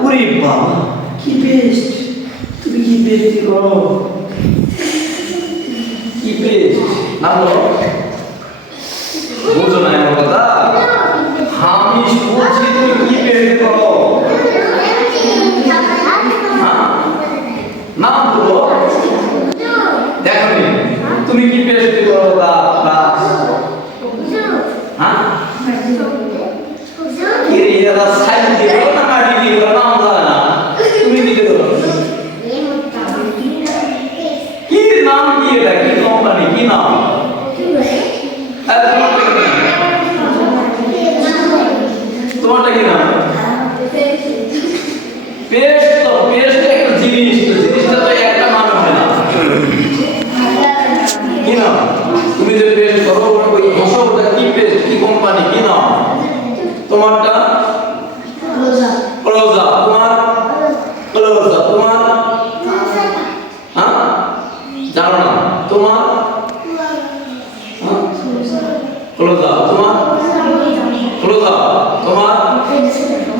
ওরে বাবা কি বেস্ট তুমি কি বেস্ট করো? কি বেস্ট না তো বুঝো না এমন কথা। আমি বলছি তুমি কি বেস্ট করো? হ্যাঁ? না বলো। দেখো তুমি কি বেস্ট কি হয় না তোমার? তোমার? হ্যাঁ? জানো তোমার? হ্যাঁ? ক্লোজা তোমার? ক্লোজা তোমার?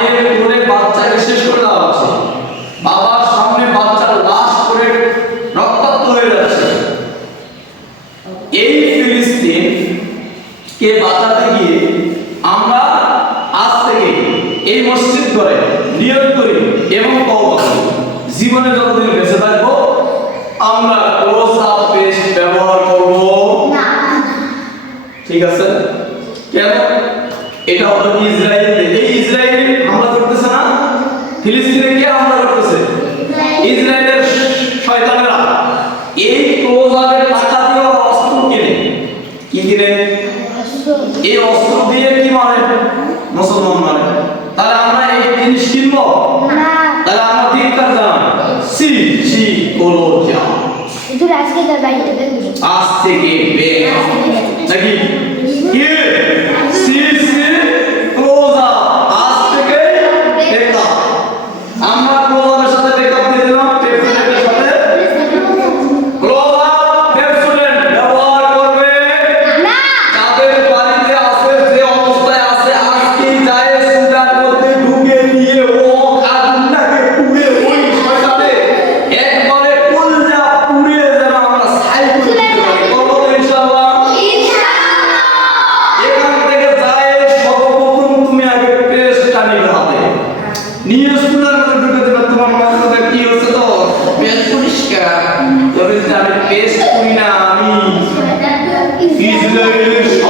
মায়ের কোলে বাচ্চাকে কে বাঁচাতে গিয়ে আমরা আজ থেকে এই মসজিদ করে নিয়োগ করি এবং জীবনে যতদিন বেঁচে থাকব আমরা ক্লোজ আপ পেস্ট ব্যবহার করব ঠিক আছে কেন এটা হলো ইসরায়েল এই ইসরায়েল হামলা করতেছে না ফিলিস্তিনে কে হামলা করতেছে ইসরায়েলের শয়তানেরা এই ক্লোজ আপের টাকা দিয়ে ওরা অস্ত্র কিনে কি কিনে এই অস্ত্র দিয়ে কি মারে? মুসলমান মারে। তাহলে আমরা এই জিনিস কিনব? তাহলে আমরা দিন কার জান সি সি কোলো যা আজ থেকে বের নাকি? Amin. Yüzüne.